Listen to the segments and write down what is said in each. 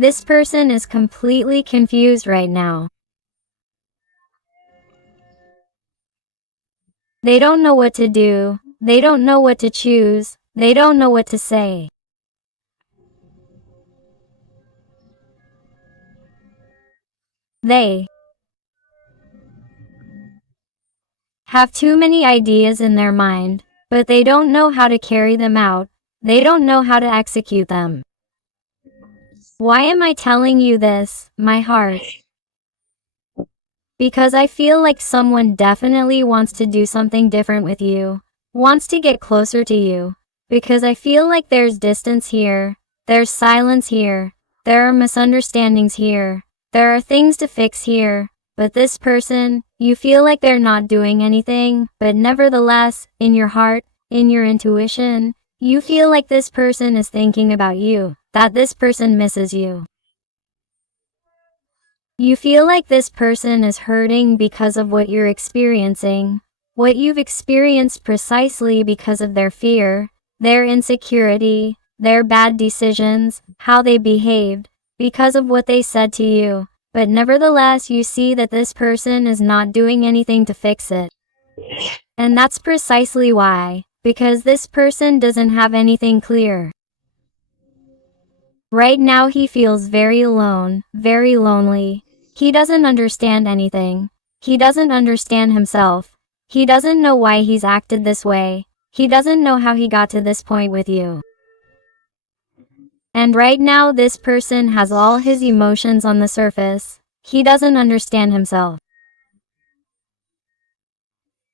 This person is completely confused right now. They don't know what to do. They don't know what to choose. They don't know what to say. They have too many ideas in their mind, but they don't know how to carry them out. They don't know how to execute them. Why am I telling you this, my heart? Because I feel like someone definitely wants to do something different with you, wants to get closer to you. Because I feel like there's distance here, there's silence here, there are misunderstandings here, there are things to fix here. But this person, you feel like they're not doing anything, but nevertheless, in your heart, in your intuition, you feel like this person is thinking about you, that this person misses you. You feel like this person is hurting because of what you're experiencing, what you've experienced precisely because of their fear, their insecurity, their bad decisions, how they behaved, because of what they said to you. But nevertheless, you see that this person is not doing anything to fix it. And that's precisely why, because this person doesn't have anything clear. Right now he feels very alone, very lonely. He doesn't understand anything. He doesn't understand himself. He doesn't know why he's acted this way. He doesn't know how he got to this point with you. And right now this person has all his emotions on the surface. He doesn't understand himself.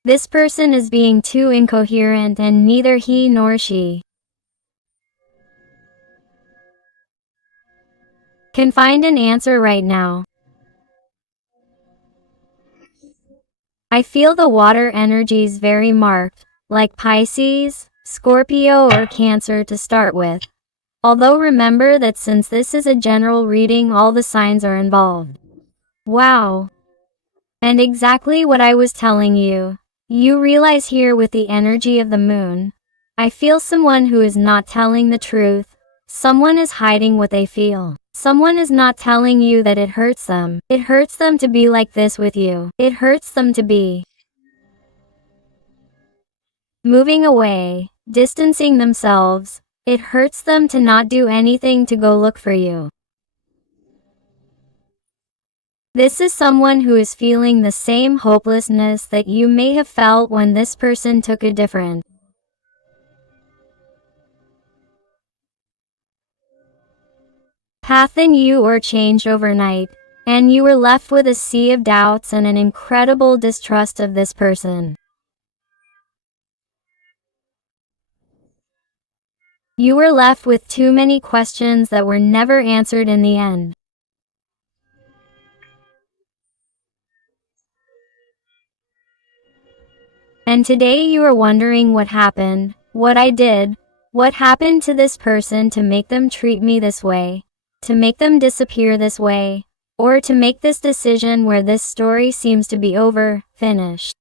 This person is being too incoherent, and neither he nor she can find an answer right now. I feel the water energies very marked, like Pisces, Scorpio or Cancer to start with. Although remember that since this is a general reading, all the signs are involved. Wow. And exactly what I was telling you. You realize here with the energy of the moon, I feel someone who is not telling the truth. Someone is hiding what they feel. Someone is not telling you that it hurts them. It hurts them to be like this with you. It hurts them to be moving away, distancing themselves. It hurts them to not do anything to go look for you. This is someone who is feeling the same hopelessness that you may have felt when this person took a different path than you or changed overnight, and you were left with a sea of doubts and an incredible distrust of this person. You were left with too many questions that were never answered in the end. And today you are wondering what happened, what I did, what happened to this person to make them treat me this way, to make them disappear this way, or to make this decision where this story seems to be over, finished.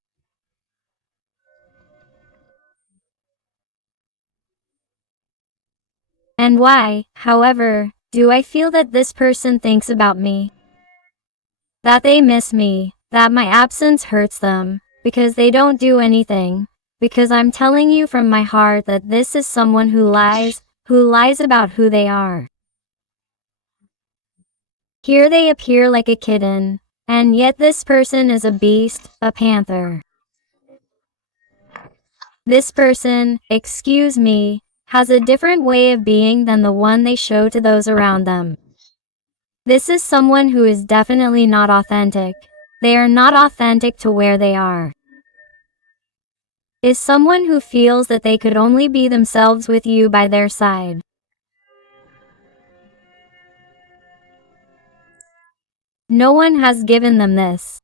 And why, however, do I feel that this person thinks about me? That they miss me, that my absence hurts them, because they don't do anything, because I'm telling you from my heart that this is someone who lies about who they are. Here they appear like a kitten, and yet this person is a beast, a panther. This person, excuse me, has a different way of being than the one they show to those around them. This is someone who is definitely not authentic. They are not authentic to where they are. Is someone who feels that they could only be themselves with you by their side. No one has given them this.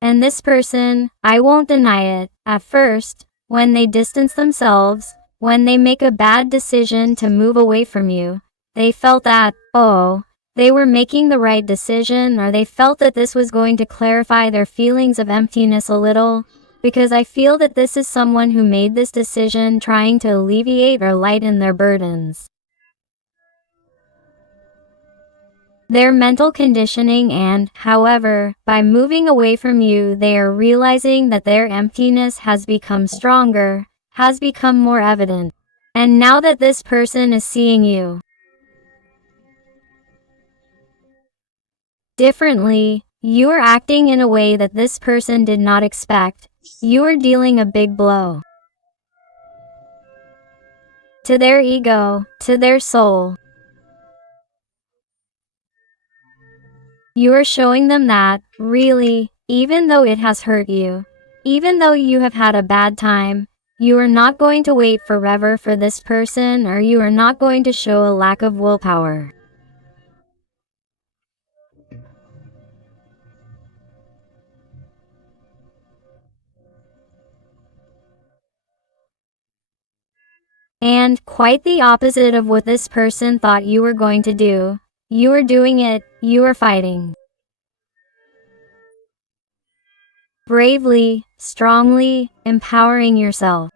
And this person, I won't deny it, at first, when they distance themselves, when they make a bad decision to move away from you, they felt that, oh, they were making the right decision, or they felt that this was going to clarify their feelings of emptiness a little, because I feel that this is someone who made this decision trying to alleviate or lighten their burdens. their mental conditioning, and, however, by moving away from you they are realizing that their emptiness has become stronger, has become more evident. And now that this person is seeing you differently, you are acting in a way that this person did not expect. You are dealing a big blow to their ego, to their soul. You are showing them that, really, even though it has hurt you, even though you have had a bad time, you are not going to wait forever for this person, or you are not going to show a lack of willpower. And, quite the opposite of what this person thought you were going to do, you are doing it, you are fighting. Bravely, strongly, empowering yourself.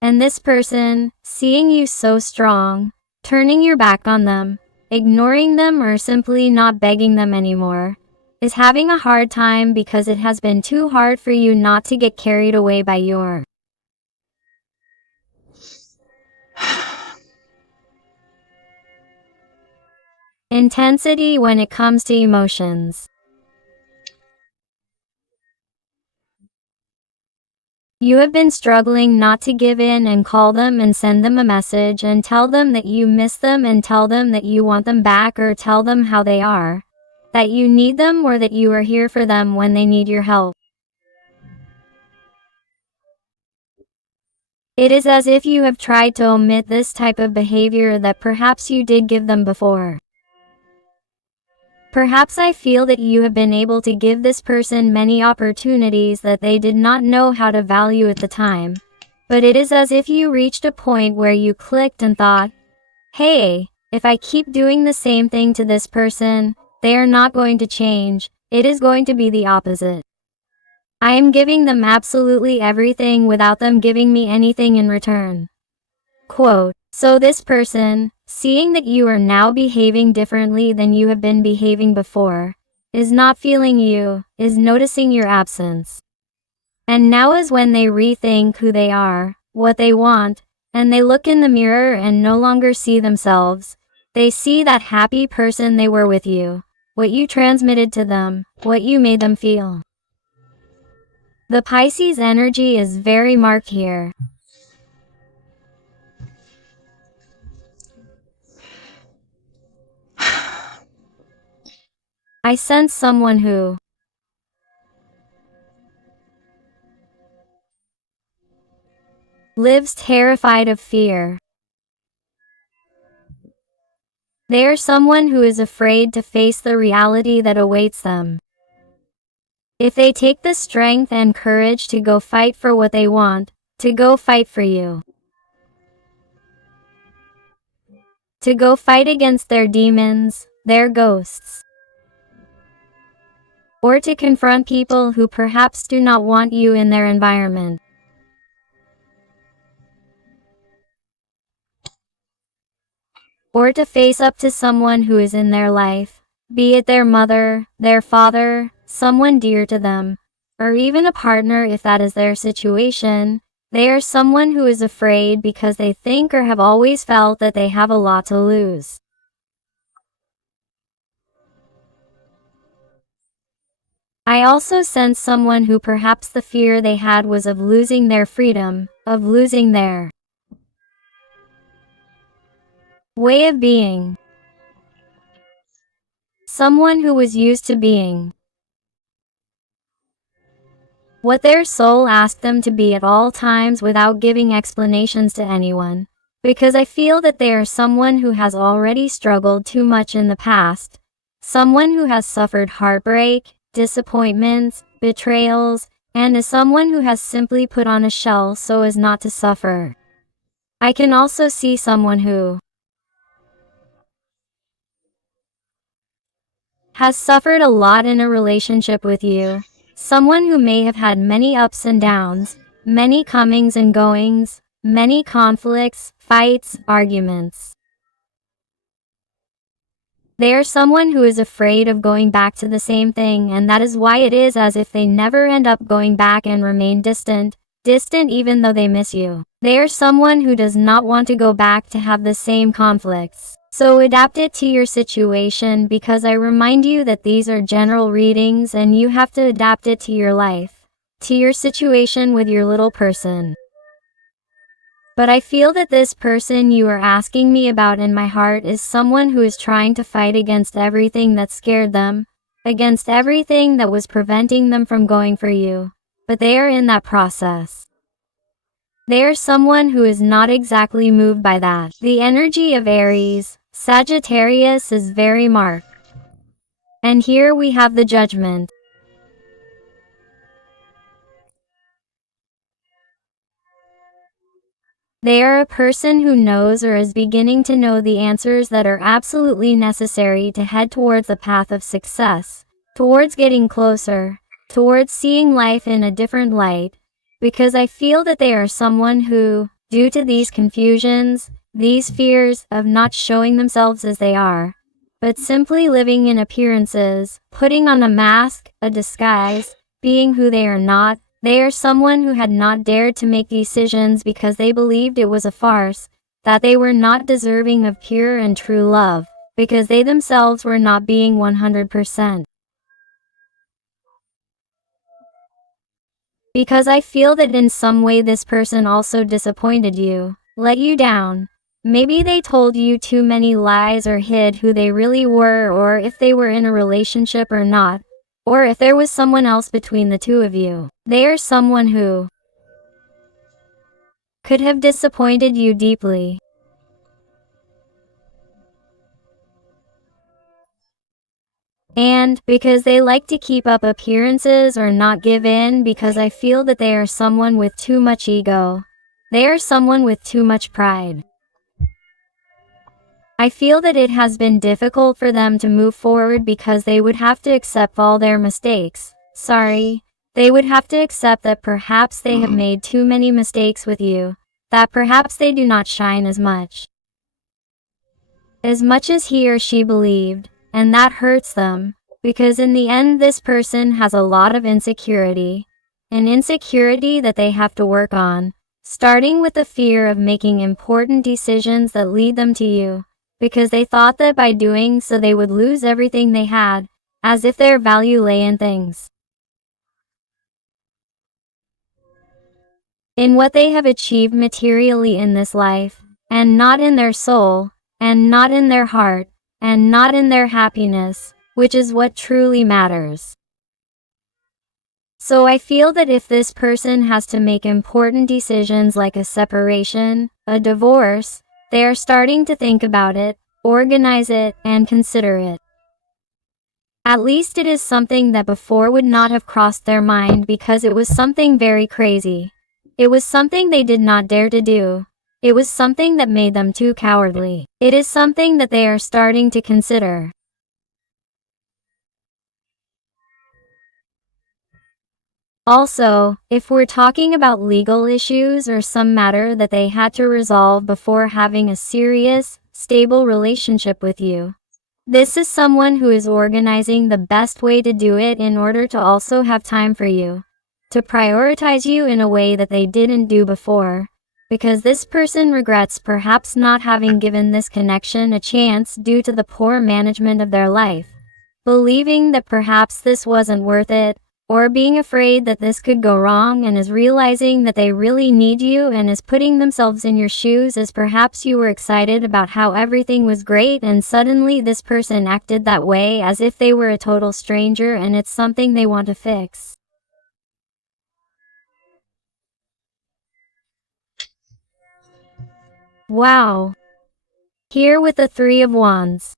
And this person, seeing you so strong, turning your back on them, ignoring them, or simply not begging them anymore, is having a hard time because it has been too hard for you not to get carried away by your intensity when it comes to emotions. You have been struggling not to give in and call them and send them a message and tell them that you miss them and tell them that you want them back, or tell them how they are, that you need them, or that you are here for them when they need your help. It is as if you have tried to omit this type of behavior that perhaps you did give them before. Perhaps I feel that you have been able to give this person many opportunities that they did not know how to value at the time. But it is as if you reached a point where you clicked and thought, hey, if I keep doing the same thing to this person, they are not going to change, it is going to be the opposite. I am giving them absolutely everything without them giving me anything in return. Quote, so this person, seeing that you are now behaving differently than you have been behaving before, is not feeling you, is noticing your absence. And now is when they rethink who they are, what they want, and they look in the mirror and no longer see themselves. They see that happy person they were with you, what you transmitted to them, what you made them feel. The Pisces energy is very marked here. I sense someone who lives terrified of fear. They are someone who is afraid to face the reality that awaits them. If they take the strength and courage to go fight for what they want, to go fight for you, to go fight against their demons, their ghosts, or to confront people who perhaps do not want you in their environment, or to face up to someone who is in their life, be it their mother, their father, someone dear to them, or even a partner if that is their situation. They are someone who is afraid because they think or have always felt that they have a lot to lose. I also sense someone who perhaps the fear they had was of losing their freedom, of losing their way of being. Someone who was used to being what their soul asked them to be at all times without giving explanations to anyone. Because I feel that they are someone who has already struggled too much in the past. Someone who has suffered heartbreak, disappointments, betrayals, and is someone who has simply put on a shell so as not to suffer. I can also see someone who has suffered a lot in a relationship with you. Someone who may have had many ups and downs, many comings and goings, many conflicts, fights, arguments. They are someone who is afraid of going back to the same thing, and that is why it is as if they never end up going back and remain distant even though they miss you. They are someone who does not want to go back to have the same conflicts. So adapt it to your situation, because I remind you that these are general readings and you have to adapt it to your life, to your situation with your little person. But I feel that this person you are asking me about in my heart is someone who is trying to fight against everything that scared them, against everything that was preventing them from going for you. But they are in that process. They are someone who is not exactly moved by that. The energy of Aries, Sagittarius is very marked. And here we have the Judgment. They are a person who knows or is beginning to know the answers that are absolutely necessary to head towards the path of success, towards getting closer, towards seeing life in a different light, because I feel that they are someone who, due to these confusions, these fears of not showing themselves as they are, but simply living in appearances, putting on a mask, a disguise, being who they are not, they are someone who had not dared to make decisions because they believed it was a farce, that they were not deserving of pure and true love, because they themselves were not being 100%. Because I feel that in some way this person also disappointed you, let you down. Maybe they told you too many lies or hid who they really were, or if they were in a relationship or not, or if there was someone else between the two of you. They are someone who could have disappointed you deeply. And because they like to keep up appearances or not give in, because I feel that they are someone with too much ego. They are someone with too much pride. I feel that it has been difficult for them to move forward because they would have to accept all their mistakes. They would have to accept that perhaps they have made too many mistakes with you, that perhaps they do not shine as much as he or she believed, and that hurts them, because in the end this person has a lot of insecurity, an insecurity that they have to work on, starting with the fear of making important decisions that lead them to you, because they thought that by doing so they would lose everything they had, as if their value lay in things, in what they have achieved materially in this life, and not in their soul, and not in their heart, and not in their happiness, which is what truly matters. So I feel that if this person has to make important decisions like a separation, a divorce, they are starting to think about it, organize it, and consider it. At least it is something that before would not have crossed their mind, because it was something very crazy. It was something they did not dare to do. It was something that made them too cowardly. It is something that they are starting to consider. Also, if we're talking about legal issues or some matter that they had to resolve before having a serious, stable relationship with you, this is someone who is organizing the best way to do it in order to also have time for you, to prioritize you in a way that they didn't do before, because this person regrets perhaps not having given this connection a chance due to the poor management of their life, believing that perhaps this wasn't worth it, or being afraid that this could go wrong, and is realizing that they really need you and is putting themselves in your shoes, as perhaps you were excited about how everything was great and suddenly this person acted that way as if they were a total stranger, and it's something they want to fix. Wow. Here with the Three of Wands.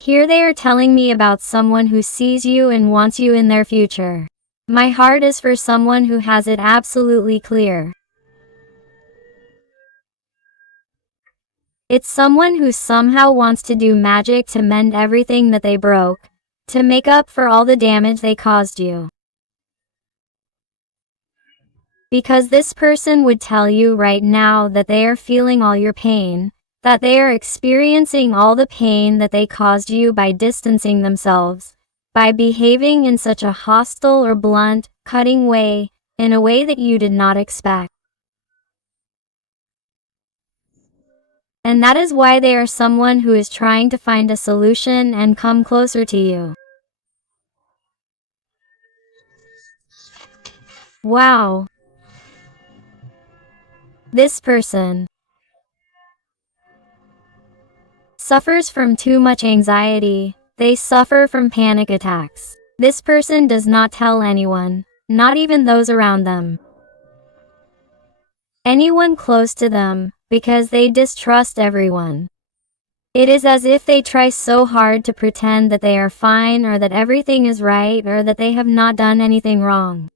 Here they are telling me about someone who sees you and wants you in their future. My heart is for someone who has it absolutely clear. It's someone who somehow wants to do magic to mend everything that they broke, to make up for all the damage they caused you. Because this person would tell you right now that they are feeling all your pain, that they are experiencing all the pain that they caused you by distancing themselves, by behaving in such a hostile or blunt, cutting way, in a way that you did not expect. And that is why they are someone who is trying to find a solution and come closer to you. Wow. This person suffers from too much anxiety. They suffer from panic attacks. This person does not tell anyone, not even those around them, anyone close to them, because they distrust everyone. It is as if they try so hard to pretend that they are fine or that everything is right or that they have not done anything wrong.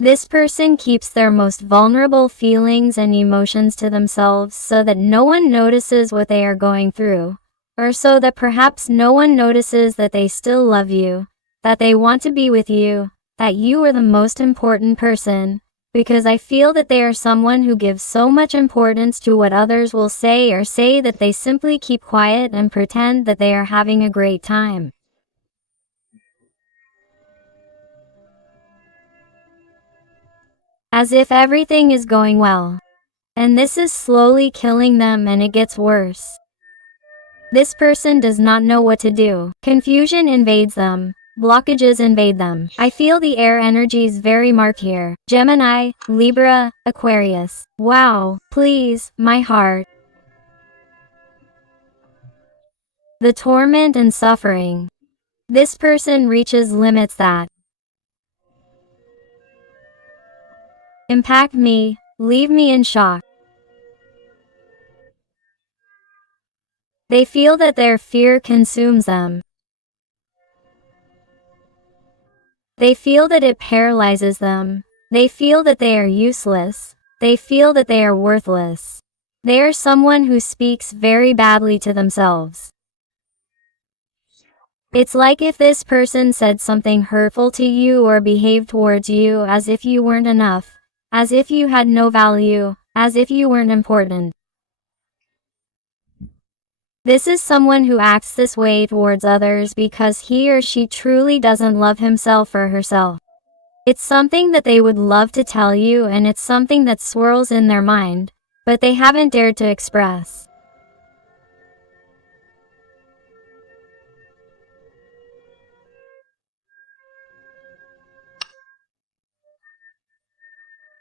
This person keeps their most vulnerable feelings and emotions to themselves so that no one notices what they are going through, or so that perhaps no one notices that they still love you, that they want to be with you, that you are the most important person, because I feel that they are someone who gives so much importance to what others will say or say that they simply keep quiet and pretend that they are having a great time. As if everything is going well. And this is slowly killing them, and it gets worse. This person does not know what to do. Confusion invades them. Blockages invade them. I feel the air energies very marked here. Gemini, Libra, Aquarius. Wow, please, my heart. The torment and suffering. This person reaches limits that impact me, leave me in shock. They feel that their fear consumes them. They feel that it paralyzes them. They feel that they are useless. They feel that they are worthless. They are someone who speaks very badly to themselves. It's like if this person said something hurtful to you or behaved towards you as if you weren't enough, as if you had no value, as if you weren't important. This is someone who acts this way towards others because he or she truly doesn't love himself or herself. It's something that they would love to tell you, and it's something that swirls in their mind, but they haven't dared to express.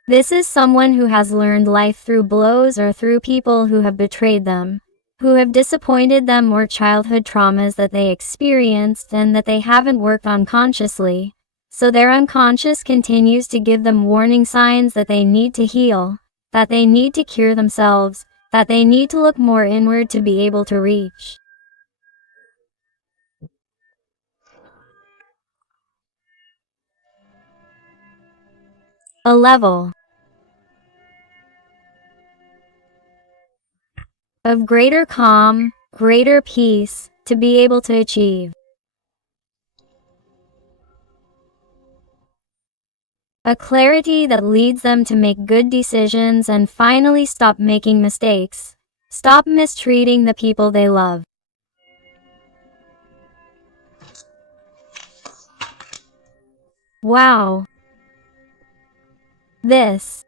This is someone who has learned life through blows or through people who have betrayed them, who have disappointed them, or childhood traumas that they experienced and that they haven't worked on consciously. So their unconscious continues to give them warning signs that they need to heal, that they need to cure themselves, that they need to look more inward to be able to reach a level of greater calm, greater peace, to be able to achieve a clarity that leads them to make good decisions and finally stop making mistakes, stop mistreating the people they love. Wow. This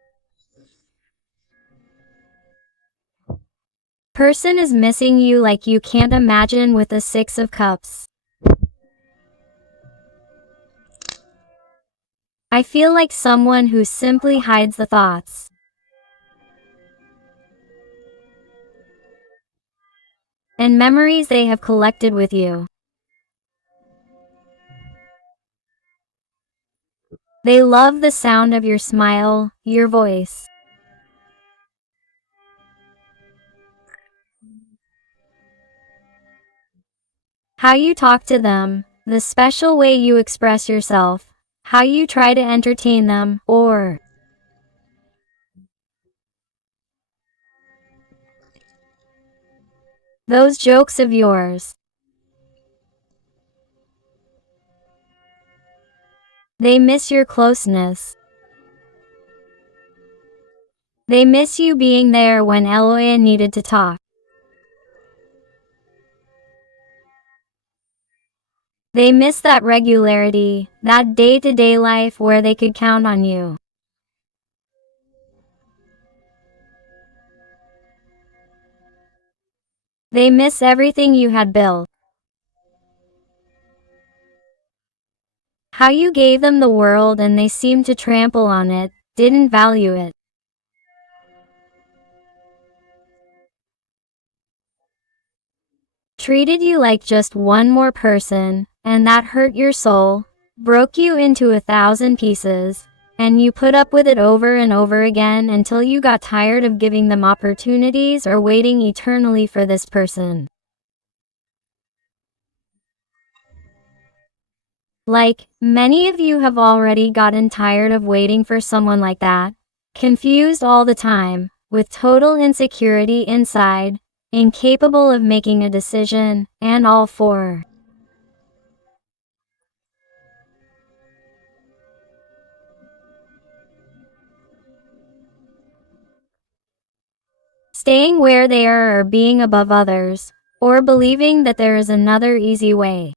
person is missing you like you can't imagine with the Six of Cups. I feel like someone who simply hides the thoughts and memories they have collected with you. They love the sound of your smile, your voice, how you talk to them, the special way you express yourself, how you try to entertain them, or those jokes of yours. They miss your closeness. They miss you being there when Eloia needed to talk. They miss that regularity, that day-to-day life where they could count on you. They miss everything you had built. How you gave them the world and they seemed to trample on it, didn't value it. Treated you like just one more person, and that hurt your soul, broke you into 1,000 pieces, and you put up with it over and over again until you got tired of giving them opportunities or waiting eternally for this person. Like, many of you have already gotten tired of waiting for someone like that, confused all the time, with total insecurity inside, incapable of making a decision, and all for staying where they are or being above others, or believing that there is another easy way.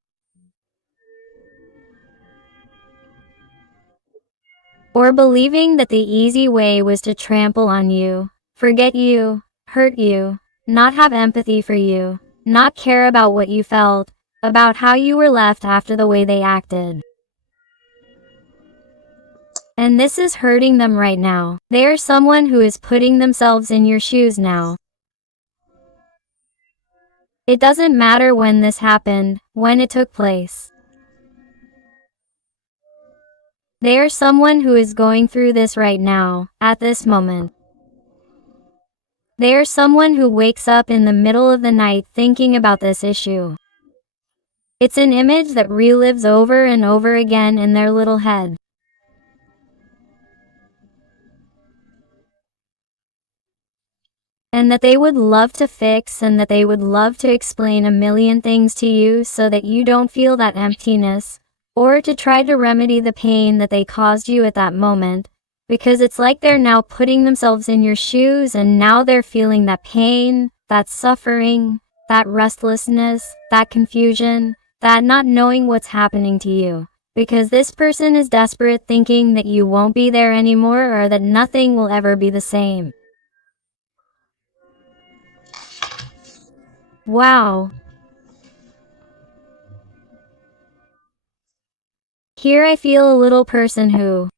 Or believing that the easy way was to trample on you, forget you, hurt you, not have empathy for you, not care about what you felt, about how you were left after the way they acted. And this is hurting them right now. They are someone who is putting themselves in your shoes now. It doesn't matter when this happened, when it took place. They are someone who is going through this right now, at this moment. They are someone who wakes up in the middle of the night thinking about this issue. It's an image that relives over and over again in their little head. And that they would love to fix and that they would love to explain a million things to you so that you don't feel that emptiness, or to try to remedy the pain that they caused you at that moment, because it's like they're now putting themselves in your shoes and now they're feeling that pain, that suffering, that restlessness, that confusion, that not knowing what's happening to you, because this person is desperate thinking that you won't be there anymore or that nothing will ever be the same. Wow. Here I feel a little person who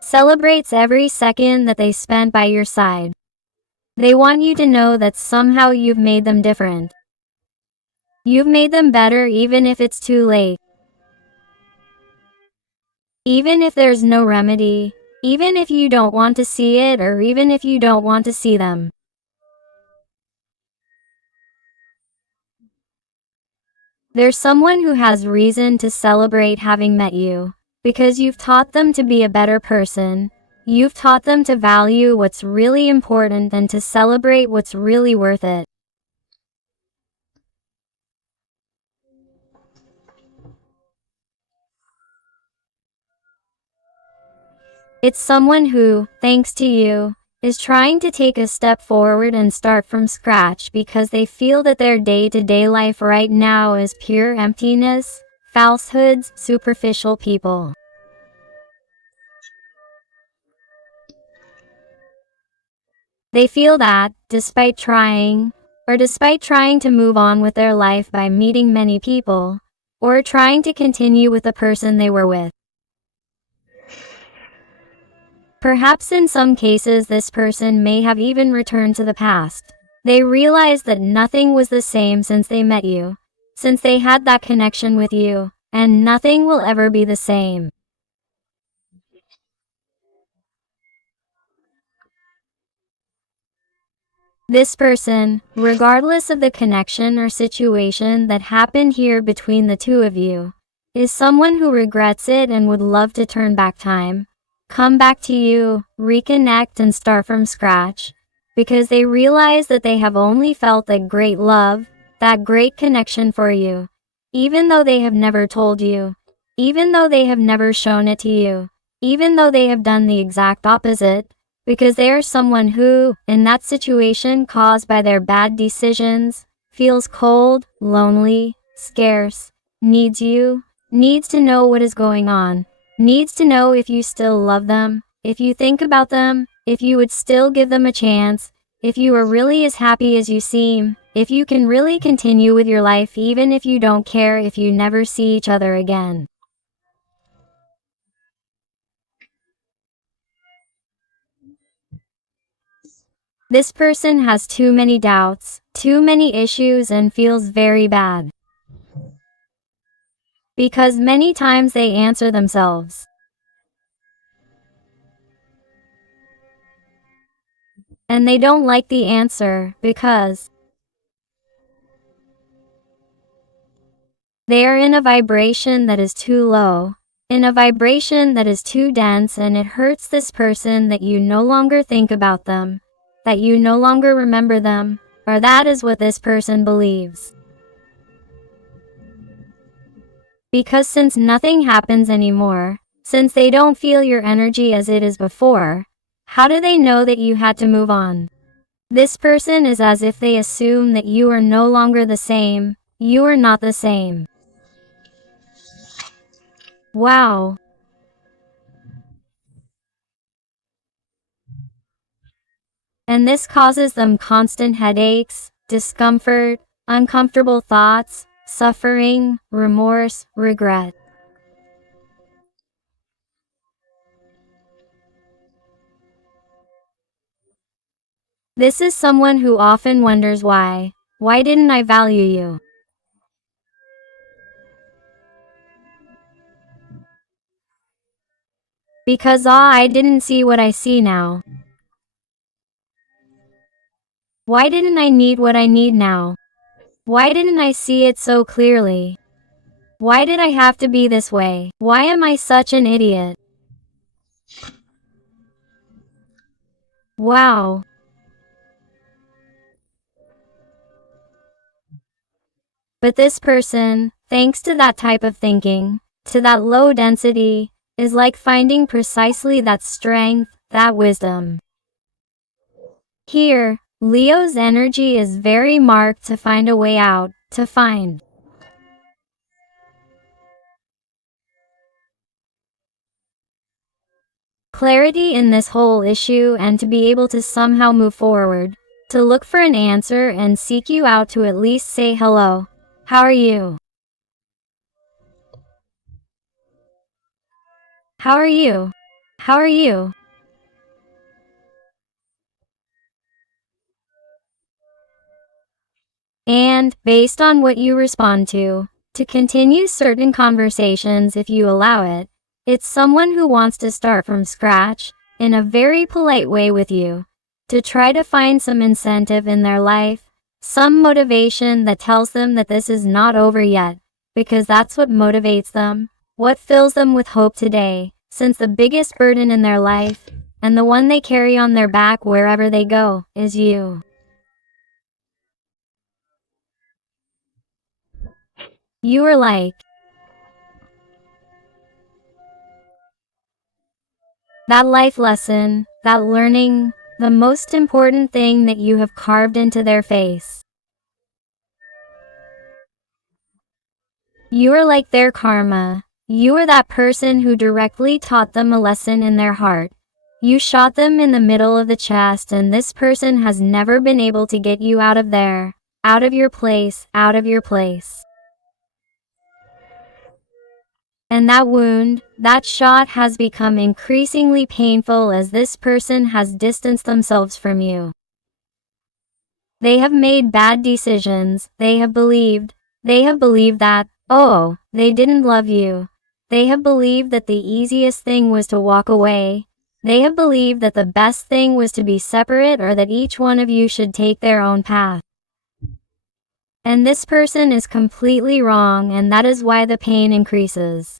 celebrates every second that they spent by your side. They want you to know that somehow you've made them different. You've made them better even if it's too late. Even if there's no remedy, even if you don't want to see it or even if you don't want to see them. There's someone who has reason to celebrate having met you, because you've taught them to be a better person. You've taught them to value what's really important and to celebrate what's really worth it. It's someone who, thanks to you, is trying to take a step forward and start from scratch because they feel that their day-to-day life right now is pure emptiness, falsehoods, superficial people. They feel that, despite trying to move on with their life by meeting many people, or trying to continue with the person they were with. Perhaps in some cases this person may have even returned to the past. They realize that nothing was the same since they met you, since they had that connection with you, and nothing will ever be the same. This person, regardless of the connection or situation that happened here between the two of you, is someone who regrets it and would love to turn back time, come back to you, reconnect and start from scratch, because they realize that they have only felt that great love, that great connection for you, even though they have never told you, even though they have never shown it to you, even though they have done the exact opposite, because they are someone who, in that situation caused by their bad decisions, feels cold, lonely, scarce, needs you, needs to know what is going on, needs to know if you still love them, if you think about them, if you would still give them a chance, if you are really as happy as you seem, if you can really continue with your life even if you don't care if you never see each other again. This person has too many doubts, too many issues, and feels very bad. Because many times they answer themselves. And they don't like the answer because they are in a vibration that is too low, in a vibration that is too dense, and it hurts this person that you no longer think about them, that you no longer remember them, or that is what this person believes. Because since nothing happens anymore, since they don't feel your energy as it is before, how do they know that you had to move on? This person is as if they assume that you are no longer the same, you are not the same. Wow. And this causes them constant headaches, discomfort, uncomfortable thoughts, suffering, remorse, regret. This is someone who often wonders why. Why didn't I value you? Because I didn't see what I see now. Why didn't I need what I need now? Why didn't I see it so clearly? Why did I have to be this way? Why am I such an idiot? Wow. But this person, thanks to that type of thinking, to that low density, is like finding precisely that strength, that wisdom. Here, Leo's energy is very marked to find a way out, to find clarity in this whole issue and to be able to somehow move forward, to look for an answer and seek you out to at least say hello. How are you? How are you? How are you? And, based on what you respond to continue certain conversations if you allow it, it's someone who wants to start from scratch, in a very polite way with you, to try to find some incentive in their life, some motivation that tells them that this is not over yet, because that's what motivates them, what fills them with hope today, since the biggest burden in their life, and the one they carry on their back wherever they go, is you. You are like that life lesson, that learning, the most important thing that you have carved into their face. You are like their karma. You are that person who directly taught them a lesson in their heart. You shot them in the middle of the chest, and this person has never been able to get you out of there, out of your place, out of your place. And that wound, that shot has become increasingly painful as this person has distanced themselves from you. They have made bad decisions, they have believed that, oh, they didn't love you. They have believed that the easiest thing was to walk away. They have believed that the best thing was to be separate, or that each one of you should take their own path. And this person is completely wrong, and that is why the pain increases.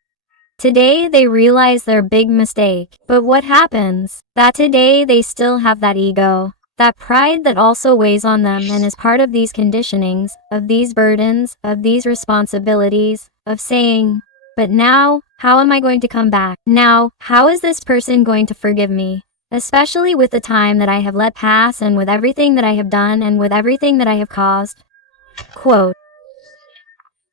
Today they realize their big mistake, but what happens? That today they still have that ego. That pride that also weighs on them and is part of these conditionings, of these burdens, of these responsibilities, of saying, but now, how am I going to come back? Now, how is this person going to forgive me? Especially with the time that I have let pass and with everything that I have done and with everything that I have caused. Quote.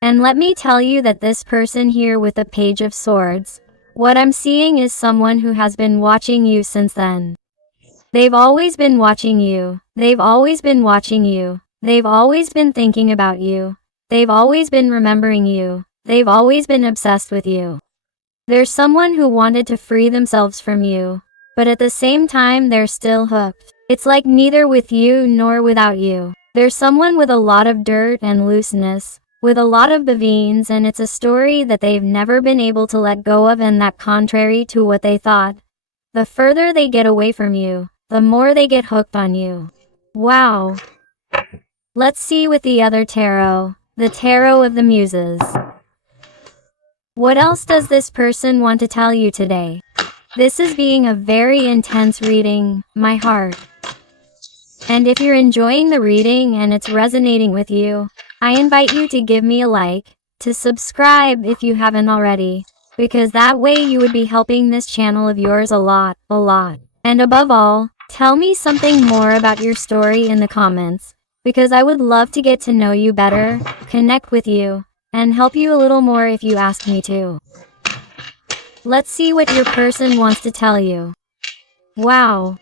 And let me tell you that this person here with the Page of Swords, what I'm seeing is someone who has been watching you since then. They've always been watching you. They've always been watching you. They've always been thinking about you. They've always been remembering you. They've always been obsessed with you. There's someone who wanted to free themselves from you, but at the same time they're still hooked. It's like neither with you nor without you. There's someone with a lot of dirt and looseness, with a lot of bevines, and it's a story that they've never been able to let go of, and that contrary to what they thought, the further they get away from you, the more they get hooked on you. Wow. Let's see with the other tarot, the Tarot of the Muses. What else does this person want to tell you today? This is being a very intense reading, my heart. And if you're enjoying the reading and it's resonating with you, I invite you to give me a like, to subscribe if you haven't already, because that way you would be helping this channel of yours a lot. And above all, tell me something more about your story in the comments, because I would love to get to know you better, connect with you, and help you a little more if you ask me to. Let's see what your person wants to tell you. Wow.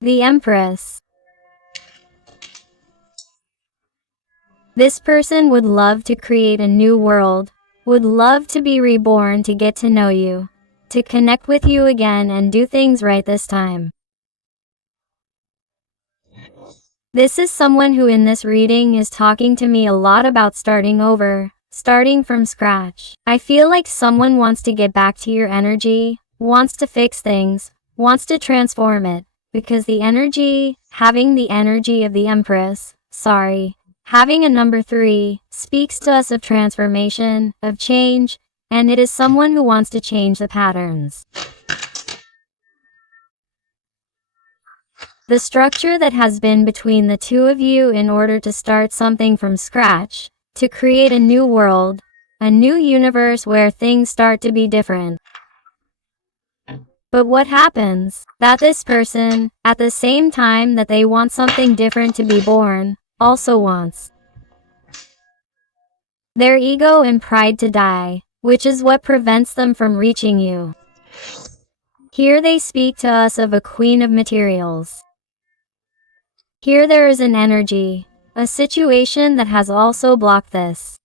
The Empress. This person would love to create a new world, would love to be reborn, to get to know you, to connect with you again and do things right this time. This is someone who in this reading is talking to me a lot about starting over, starting from scratch. I feel like someone wants to get back to your energy, wants to fix things, wants to transform it, because the energy, having the energy of the Empress, having a number 3, speaks to us of transformation, of change, and it is someone who wants to change the patterns. The structure that has been between the two of you in order to start something from scratch, to create a new world, a new universe where things start to be different. But what happens? That this person, at the same time that they want something different to be born, also wants their ego and pride to die, which is what prevents them from reaching you. Here they speak to us of a Queen of Materials. Here there is an energy, a situation that has also blocked this.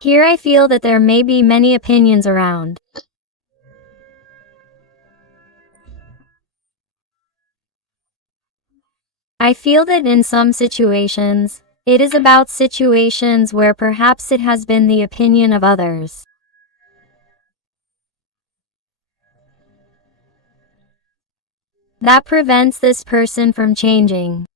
Here I feel that there may be many opinions around. I feel that in some situations, it is about situations where perhaps it has been the opinion of others. That prevents this person from changing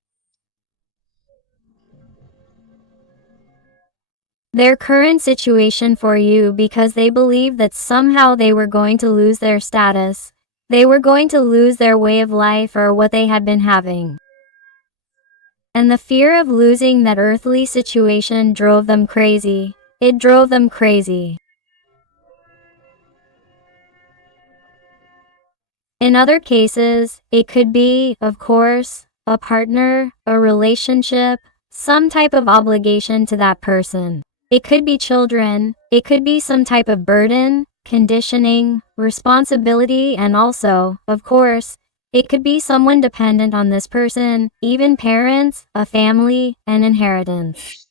their current situation for you, because they believe that somehow they were going to lose their status, they were going to lose their way of life or what they had been having. And the fear of losing that earthly situation drove them crazy. It drove them crazy. In other cases, it could be, of course, a partner, a relationship, some type of obligation to that person. It could be children, it could be some type of burden, conditioning, responsibility, and also, of course, it could be someone dependent on this person, even parents, a family, an inheritance.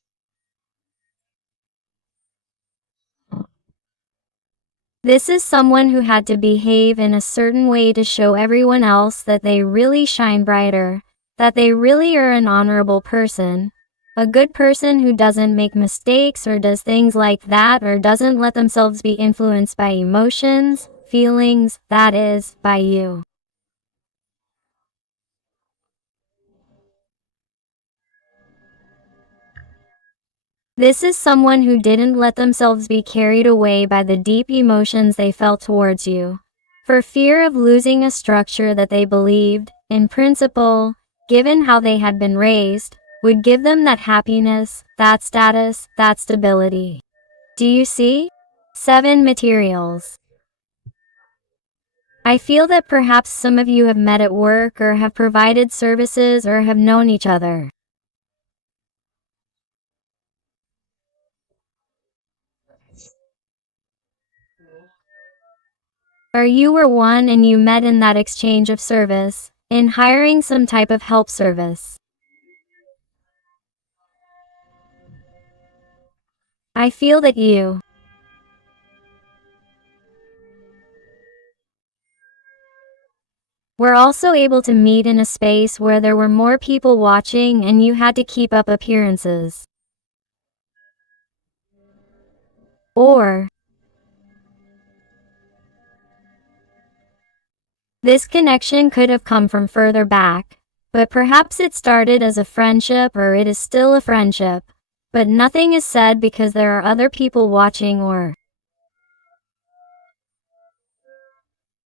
This is someone who had to behave in a certain way to show everyone else that they really shine brighter, that they really are an honorable person, a good person who doesn't make mistakes or does things like that, or doesn't let themselves be influenced by emotions, feelings, that is, by you. This is someone who didn't let themselves be carried away by the deep emotions they felt towards you, for fear of losing a structure that they believed, in principle, given how they had been raised, would give them that happiness, that status, that stability. Do you see? 7 Materials. I feel that perhaps some of you have met at work or have provided services or have known each other. Or you were one and you met in that exchange of service, in hiring some type of help service. I feel that you were also able to meet in a space where there were more people watching and you had to keep up appearances. Or this connection could have come from further back, but perhaps it started as a friendship or it is still a friendship, but nothing is said because there are other people watching, or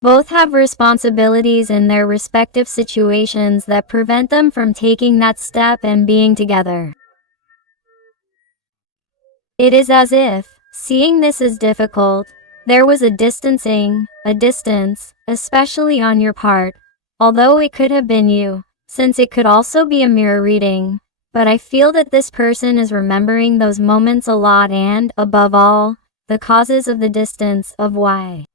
both have responsibilities in their respective situations that prevent them from taking that step and being together. It is as if, seeing this as difficult, there was a distance, especially on your part, although it could have been you, since it could also be a mirror reading, but I feel that this person is remembering those moments a lot and, above all, the causes of the distance, of why.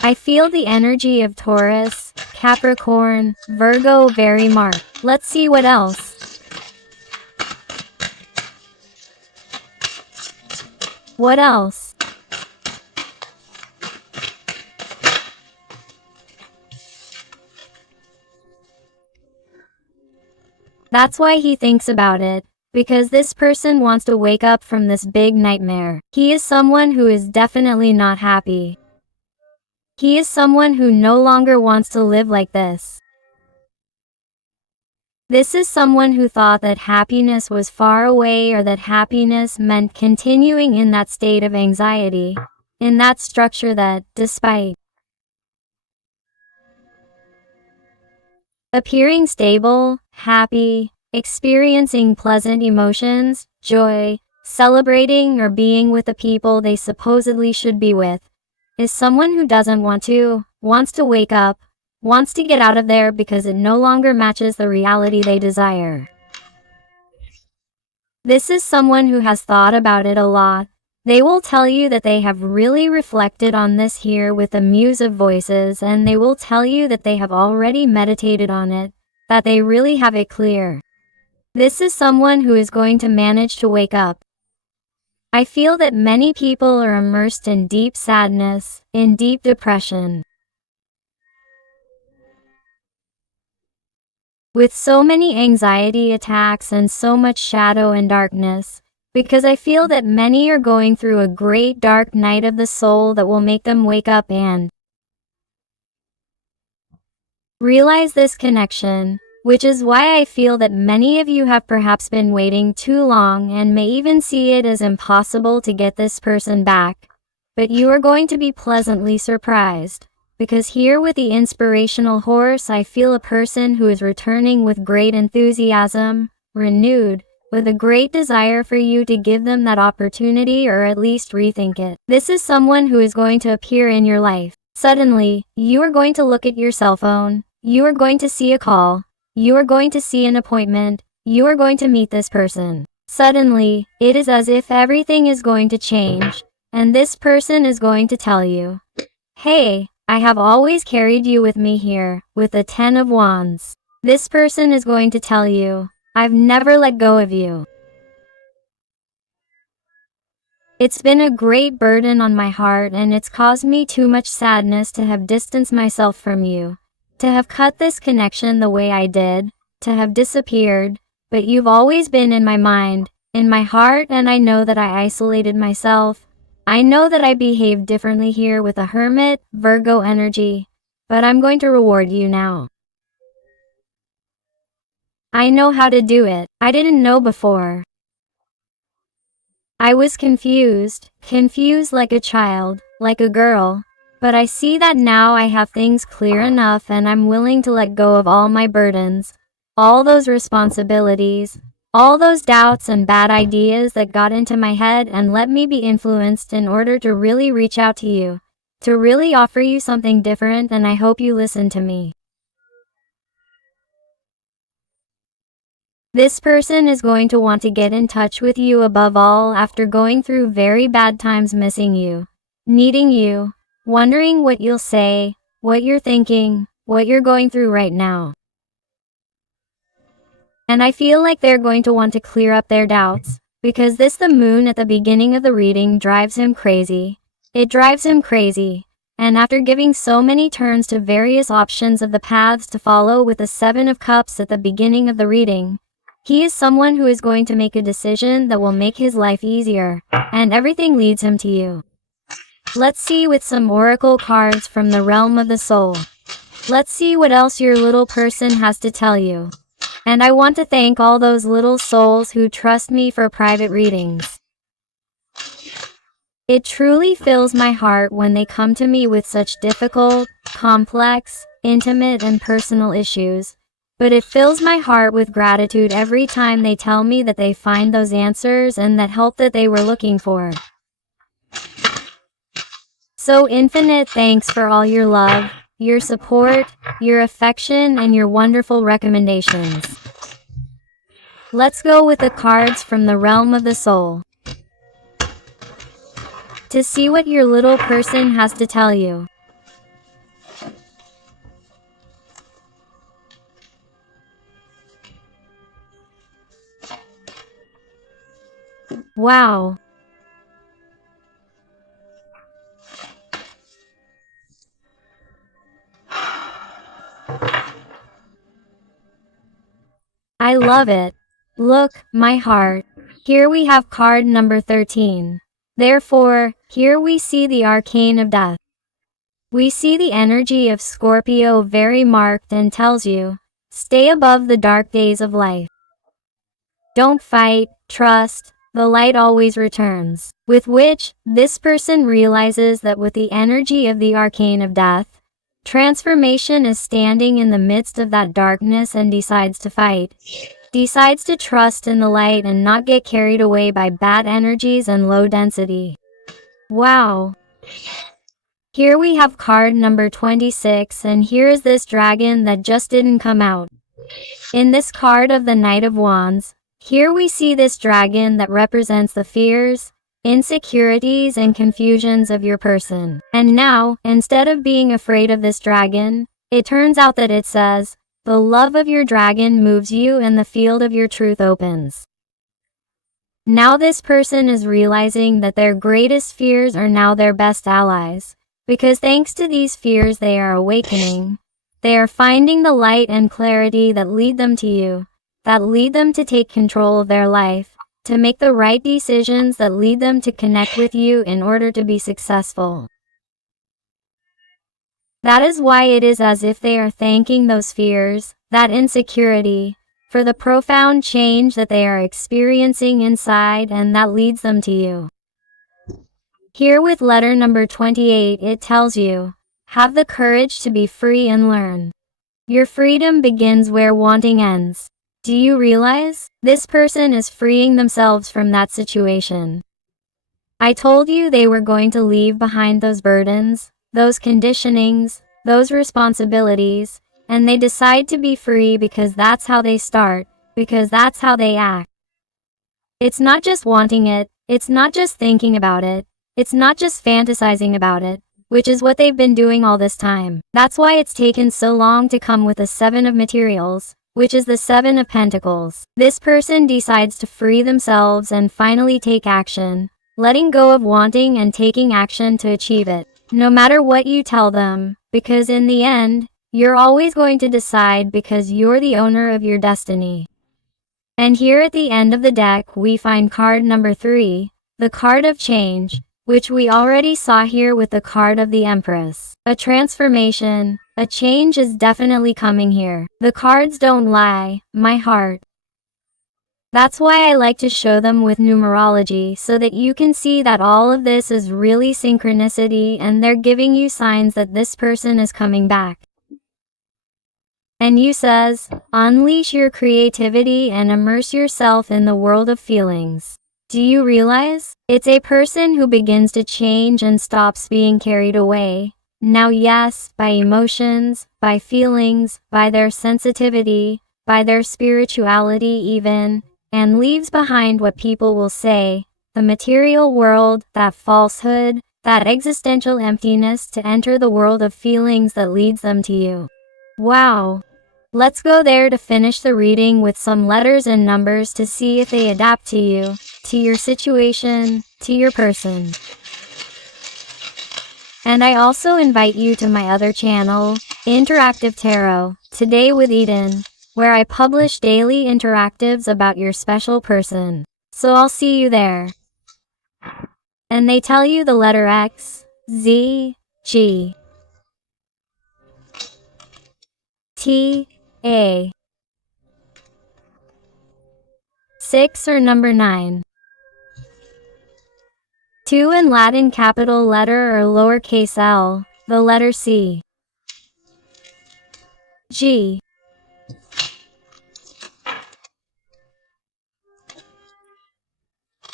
I feel the energy of Taurus, Capricorn, Virgo very marked. Let's see what else. What else? That's why he thinks about it, because this person wants to wake up from this big nightmare. He is someone who is definitely not happy. He is someone who no longer wants to live like this. This is someone who thought that happiness was far away or that happiness meant continuing in that state of anxiety, in that structure that, despite appearing stable, happy, experiencing pleasant emotions, joy, celebrating or being with the people they supposedly should be with, is someone who doesn't want to, wants to wake up, wants to get out of there because it no longer matches the reality they desire. This is someone who has thought about it a lot. They will tell you that they have really reflected on this here with the muse of voices, and they will tell you that they have already meditated on it, that they really have it clear. This is someone who is going to manage to wake up. I feel that many people are immersed in deep sadness, in deep depression, with so many anxiety attacks and so much shadow and darkness, because I feel that many are going through a great dark night of the soul that will make them wake up and realize this connection, which is why I feel that many of you have perhaps been waiting too long and may even see it as impossible to get this person back, but you are going to be pleasantly surprised. Because here with the inspirational horse, I feel a person who is returning with great enthusiasm, renewed, with a great desire for you to give them that opportunity or at least rethink it. This is someone who is going to appear in your life. Suddenly, you are going to look at your cell phone, you are going to see a call, you are going to see an appointment, you are going to meet this person. Suddenly, it is as if everything is going to change, and this person is going to tell you, "Hey, I have always carried you with me here," with the 10 of Wands. This person is going to tell you, "I've never let go of you. It's been a great burden on my heart and it's caused me too much sadness to have distanced myself from you, to have cut this connection the way I did, to have disappeared, but you've always been in my mind, in my heart, and I know that I isolated myself. I know that I behaved differently here with a Hermit, Virgo energy, but I'm going to reward you now. I know how to do it. I didn't know before. I was confused like a child, like a girl. But I see that now I have things clear enough and I'm willing to let go of all my burdens, all those responsibilities, all those doubts and bad ideas that got into my head, and let me be influenced in order to really reach out to you, to really offer you something different, and I hope you listen to me. This person is going to want to get in touch with you above all after going through very bad times, missing you, needing you, wondering what you'll say, what you're thinking, what you're going through right now. And I feel like they're going to want to clear up their doubts, because the moon at the beginning of the reading drives him crazy. It drives him crazy. And after giving so many turns to various options of the paths to follow with the 7 of Cups at the beginning of the reading, he is someone who is going to make a decision that will make his life easier, and everything leads him to you. Let's see with some oracle cards from the realm of the soul. Let's see what else your little person has to tell you. And I want to thank all those little souls who trust me for private readings. It truly fills my heart when they come to me with such difficult, complex, intimate and personal issues. But it fills my heart with gratitude every time they tell me that they find those answers and that help that they were looking for. So infinite thanks for all your love, your support, your affection, and your wonderful recommendations. Let's go with the cards from the realm of the soul. To see what your little person has to tell you. Wow. I love it. Look, my heart. Here we have card number 13. Therefore, here we see the arcane of death. We see the energy of Scorpio very marked and tells you, stay above the dark days of life. Don't fight, trust, the light always returns. With which, this person realizes that with the energy of the arcane of death, transformation is standing in the midst of that darkness and decides to fight. Decides to trust in the light and not get carried away by bad energies and low density. Wow. Here we have card number 26, and here is this dragon that just didn't come out. In this card of the Knight of Wands, here we see this dragon that represents the fears, insecurities and confusions of your person. And now, instead of being afraid of this dragon, it turns out that it says, the love of your dragon moves you and the field of your truth opens. Now this person is realizing that their greatest fears are now their best allies, because thanks to these fears they are awakening. They are finding the light and clarity that lead them to you, that lead them to take control of their life, to make the right decisions that lead them to connect with you in order to be successful. That is why it is as if they are thanking those fears, that insecurity, for the profound change that they are experiencing inside, and that leads them to you. Here with letter number 28, it tells you, have the courage to be free and learn. Your freedom begins where wanting ends. Do you realize? This person is freeing themselves from that situation. I told you they were going to leave behind those burdens, those conditionings, those responsibilities, and they decide to be free because that's how they start, because that's how they act. It's not just wanting it, it's not just thinking about it, it's not just fantasizing about it, which is what they've been doing all this time. That's why it's taken so long to come with the 7 of materials, which is the 7 of Pentacles. This person decides to free themselves and finally take action, letting go of wanting and taking action to achieve it. No matter what you tell them, because in the end, you're always going to decide because you're the owner of your destiny. And here at the end of the deck we find card number 3, the card of change, which we already saw here with the card of the Empress. A transformation, a change is definitely coming here. The cards don't lie, my heart. That's why I like to show them with numerology, so that you can see that all of this is really synchronicity and they're giving you signs that this person is coming back. And you says, unleash your creativity and immerse yourself in the world of feelings. Do you realize? It's a person who begins to change and stops being carried away. Now yes, by emotions, by feelings, by their sensitivity, by their spirituality even, and leaves behind what people will say, the material world, that falsehood, that existential emptiness to enter the world of feelings that leads them to you. Wow! Let's go there to finish the reading with some letters and numbers to see if they adapt to you, to your situation, to your person. And I also invite you to my other channel, Interactive Tarot, Today with Eden, where I publish daily interactives about your special person. So I'll see you there. And they tell you the letter X, Z, G, T, A, 6 or number 9. 2 in Latin capital letter or lowercase l, the letter C, G,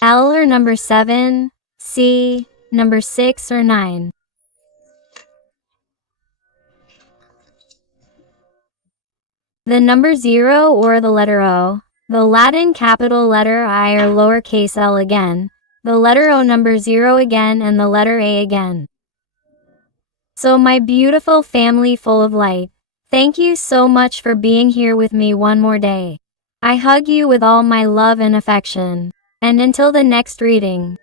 L or number 7, C, number 6 or 9. The number 0 or the letter O, the Latin capital letter I or lowercase l again, the letter O number 0 again and the letter A again. So my beautiful family full of light, thank you so much for being here with me one more day. I hug you with all my love and affection. And until the next reading.